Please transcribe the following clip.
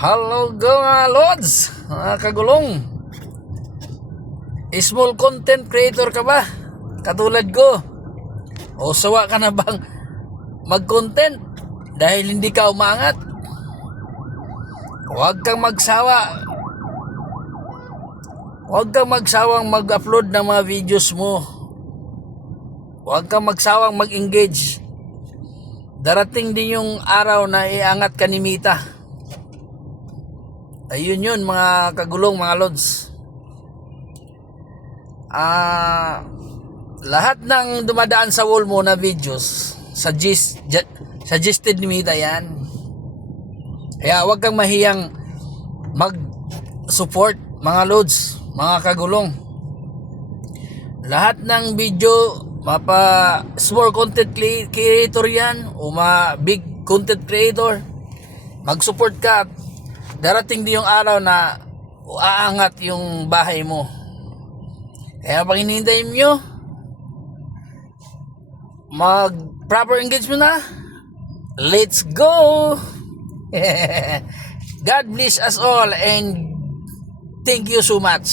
Hello mga lods, mga kagulong. Small content creator ka ba? Katulad ko. O sawa ka na bang mag-content dahil hindi ka umangat? Huwag kang magsawa. Huwag kang magsawang mag-upload ng mga videos mo. Huwag kang magsawang mag-engage. Darating din yung araw na iangat ka ni Mita. Ayun yun mga kagulong, mga lods. Lahat ng dumadaan sa wall mo na videos suggested ni Mita yan. Kaya huwag kang mahiyang mag-support mga lods, mga kagulong. Lahat ng video mapa small content creator yan o big content creator, mag-support ka. Darating din yung araw na aangat yung bahay mo. Kaya pag hinihintay nyo mag proper engagement na, let's go. God bless us all and thank you so much.